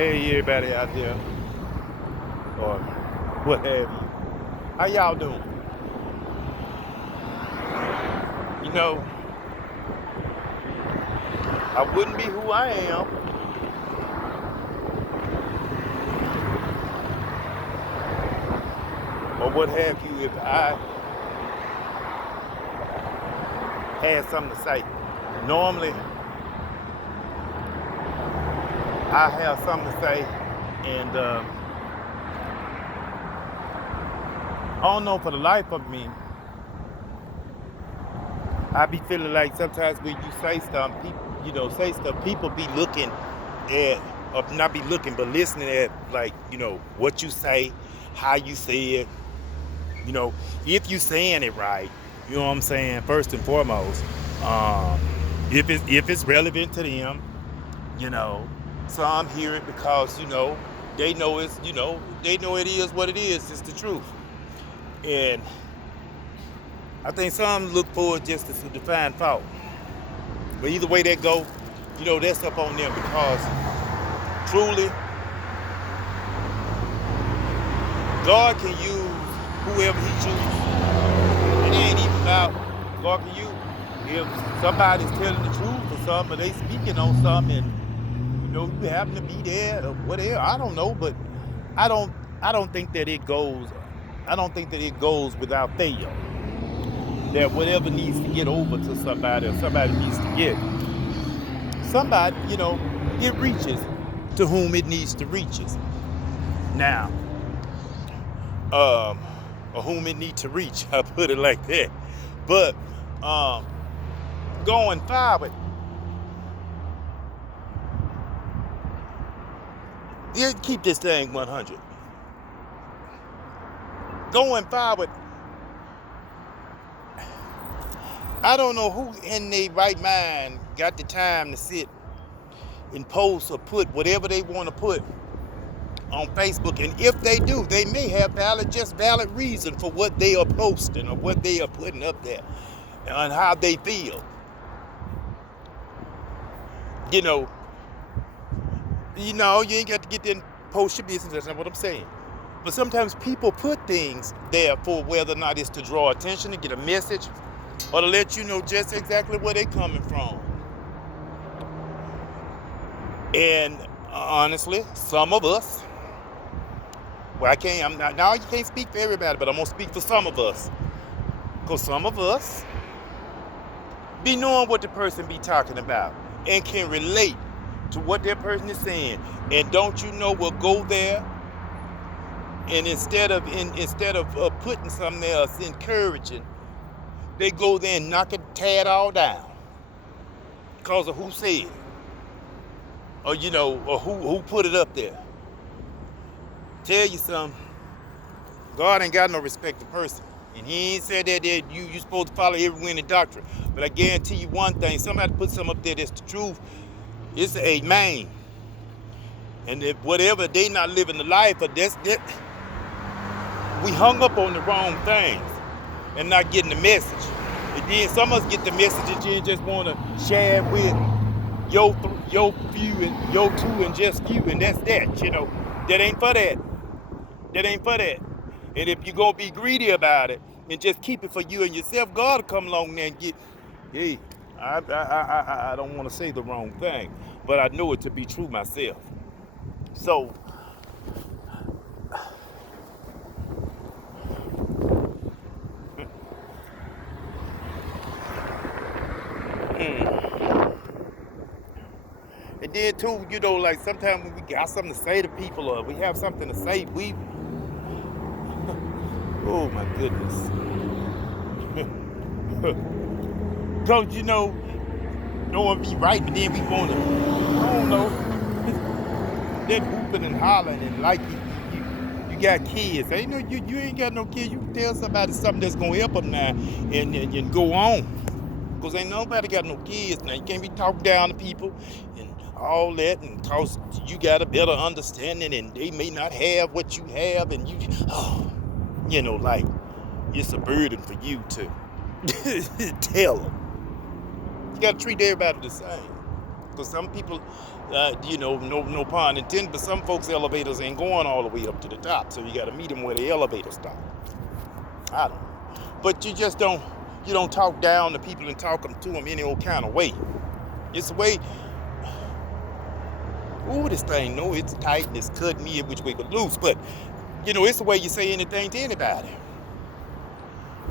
Hey everybody out there, or what have you. How y'all doing? You know, I wouldn't be who I am, or what have you, if I had something to say. Normally, I have something to say, and I don't know, for the life of me, I be feeling like sometimes when you say stuff, people be looking at, or not be looking, but listening at, like, what you say, how you say it, you know, if you saying it right, you know what I'm saying, first and foremost. Um, if it's relevant to them, you know. Some hear it because, they know it is what it is, it's the truth. And I think some look for it just to define fault. But either way that go, that's up on them, because truly, God can use whoever he chooses. It ain't even about God can use. If somebody's telling the truth or something, or they speaking on something, and you happen to be there or whatever, I don't know, but I don't I don't think that it goes I don't think that it goes without fail. That whatever needs to get over to somebody, or somebody needs to get somebody, it reaches to whom it needs to reaches. Now, um, or whom it needs to reach. I put it like that. But um, going forward, keep this thing 100. Going forward, I don't know who in their right mind got the time to sit and post or put whatever they want to put on Facebook. And if they do, they may have valid reason for what they are posting or what they are putting up there and how they feel. You know, you ain't got to get there and post your business. That's not what I'm saying. But sometimes people put things there for whether or not it's to draw attention, to get a message, or to let you know just exactly where they're coming from. And honestly, some of us, well, I'm not, now you can't speak for everybody, but I'm going to speak for some of us. Because some of us be knowing what the person be talking about and can relate to what that person is saying. And don't you know, we'll go there, and instead of putting something else encouraging, they go there and tear it all down because of who said it, or who put it up there. Tell you something, God ain't got no respect to person, and he ain't said that you supposed to follow every winning doctrine. But I guarantee you one thing: somebody put something up there that's the truth. It's a man, and if whatever they not living the life, or that we hung up on the wrong things and not getting the message. And then some of us get the message and you just want to share it with your few and your two and just you, and that's that. That ain't for that. That ain't for that. And if you're gonna be greedy about it and just keep it for you and yourself, God will come along there and get. Hey, I don't want to say the wrong thing, but I know it to be true myself. So. And then too, like sometimes when we got something to say to people, or we have something to say, oh my goodness. Don't no one be right, but then we want to, I don't know, that hooping and hollering, and like you got kids. Ain't you ain't got no kids. You can tell somebody something that's gonna help them now, and go on. Because ain't nobody got no kids now. You can't be talking down to people and all that, and cause you got a better understanding and they may not have what you have, and like it's a burden for you to tell them. You gotta treat everybody the same. Because some people, no pun intended, but some folks' elevators ain't going all the way up to the top. So you got to meet them where the elevator stop. I don't know. But you don't talk down to people and talk to them any old kind of way. It's the way, this thing, no, it's tight and it's cutting me which way but loose. But, it's the way you say anything to anybody.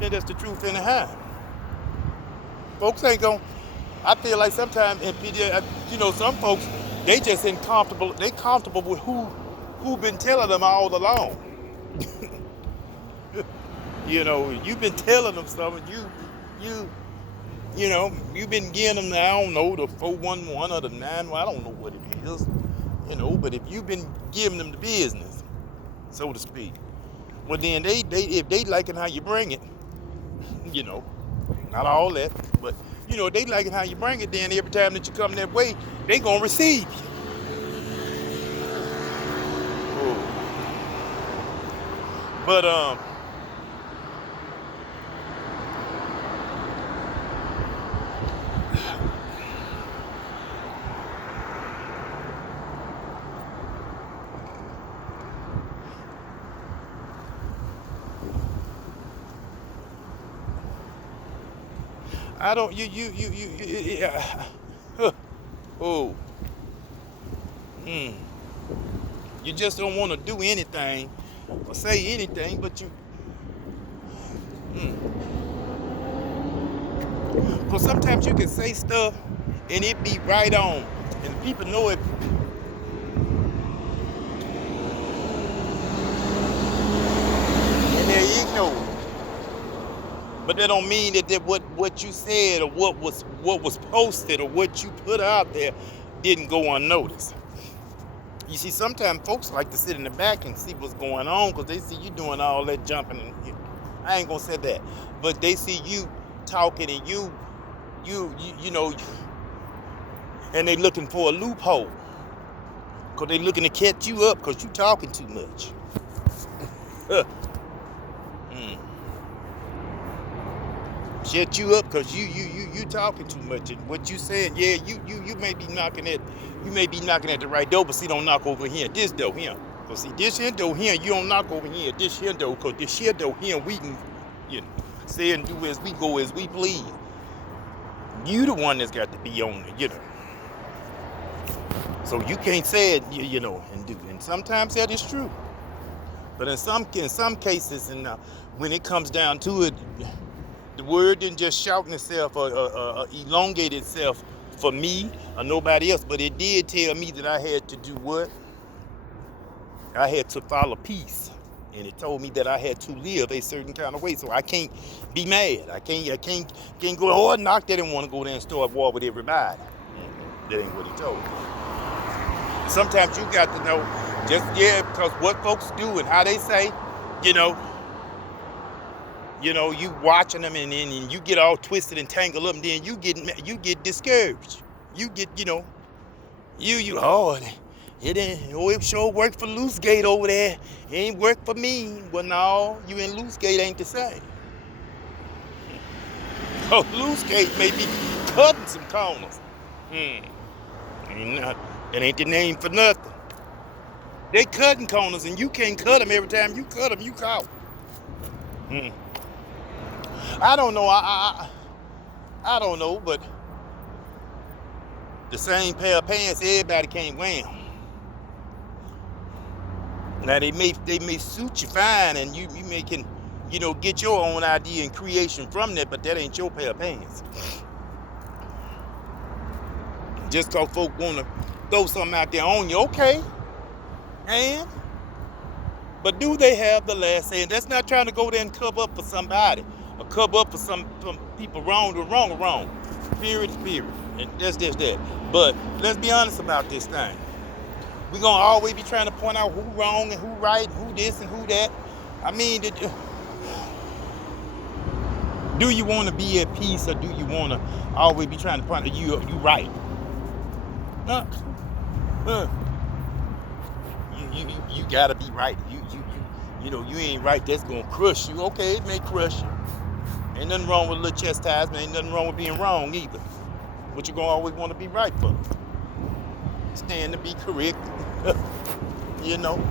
And that's the truth in the hand. Folks ain't going, I feel like sometimes, some folks, they just uncomfortable. They comfortable with who been telling them all along. You've been telling them something. You've been giving them, I don't know, the 411 or the 911, I don't know what it is. But if you've been giving them the business, so to speak, well then if they liking how you bring it, not all that, but they liking how you bring it, then every time that you come that way, they gonna receive you. But I don't, you just don't want to do anything or say anything, but because sometimes you can say stuff and it be right on, and people know it. And they ignore it. But that don't mean that what you said or what was posted or what you put out there didn't go unnoticed. You see, sometimes folks like to sit in the back and see what's going on because they see you doing all that jumping. And I ain't gonna say that, but they see you talking and you and they looking for a loophole because they looking to catch you up because you talking too much. Shut you up because you talking too much, and what you saying, yeah, you may be knocking at the right door, but see, don't knock over here, this door here. Because see, this here door here, you don't knock over here, this here door, because this here door here, we can, say and do as we go, as we please. You the one that's got to be on it, So you can't say it, and do. And sometimes that is true. But in some cases, and when it comes down to it, the word didn't just shout itself or elongate itself for me or nobody else, but it did tell me that I had to do what? I had to follow peace. And it told me that I had to live a certain kind of way. So I can't be mad. I can't go, knock that and want to go there and start war with everybody. That ain't what he told me. Sometimes you got to know, because what folks do and how they say, you watching them and you get all twisted and tangled up, and then you get discouraged. You get, it sure worked for Loose Gate over there. It ain't worked for me. Well, no, you in Loose Gate ain't the same. Oh, Loose Gate may be cutting some corners. That ain't the name for nothing. They cutting corners, and you can't cut them every time you cut them, you caught. I don't know. I don't know, but the same pair of pants, everybody can't wear them. Now they may suit you fine, and you can, get your own idea and creation from that, but that ain't your pair of pants. Just cause folk wanna throw something out there on you, okay? But do they have the last say? And that's not trying to go there and cover up for somebody. Or cover up for some people wrong. Period. And that's just that. But let's be honest about this thing. We're going to always be trying to point out who wrong and who right, who this and who that. I mean, do you want to be at peace, or do you want to always be trying to point out you right? You got to be right. You ain't right, that's going to crush you. Okay, it may crush you. Ain't nothing wrong with a little chastisement. Ain't nothing wrong with being wrong either. But you're going to always want to be right for. stand to be corrected. You know.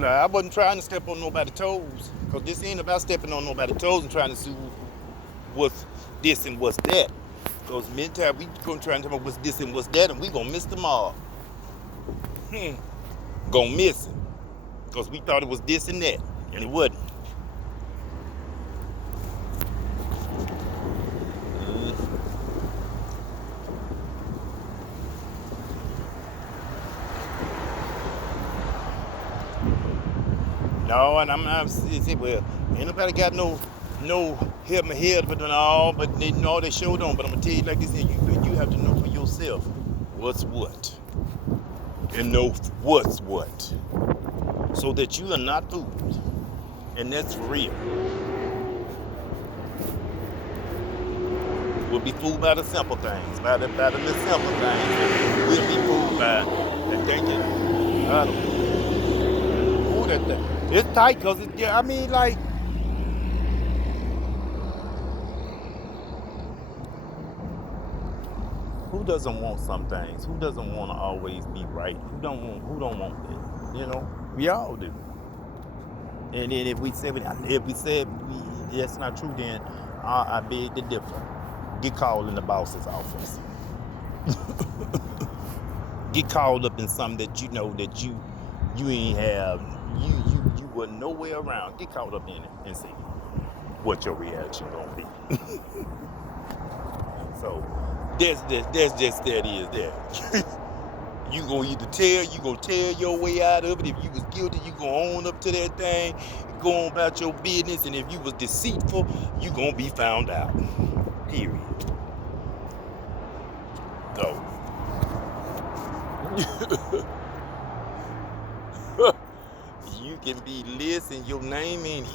I wasn't trying to step on nobody's toes, because this ain't about stepping on nobody's toes and trying to see what's this and what's that. Because many times we gonna try and tell me what's this and what's that, and we gonna miss them all. Gonna miss it. Because we thought it was this and that, and it wasn't. No, and I'm not saying, well, ain't nobody got no help my head, but all, but they know they sure don't. But I'm gonna tell you like this, you have to know for yourself what's what, and know what's what, so that you are not fooled, and that's for real. We'll be fooled by the simple things, by the little simple things. We'll be fooled by the thinking. I don't know. Ooh, that thing. It's tight because it, yeah, I mean, like, who doesn't want some things? Who doesn't want to always be right? Who don't want that? You know, we all do. And then if we said that's not true, then I beg to differ. Get called in the boss's office. Get called up in something that you know that you ain't have you were nowhere around. Get caught up in it and see what your reaction gonna be. So that's just that is that. You gonna tell your way out of it. If you was guilty, you gonna own up to that thing, go on about your business, and if you was deceitful, you gonna be found out. Period. So you can be listening, your name ain't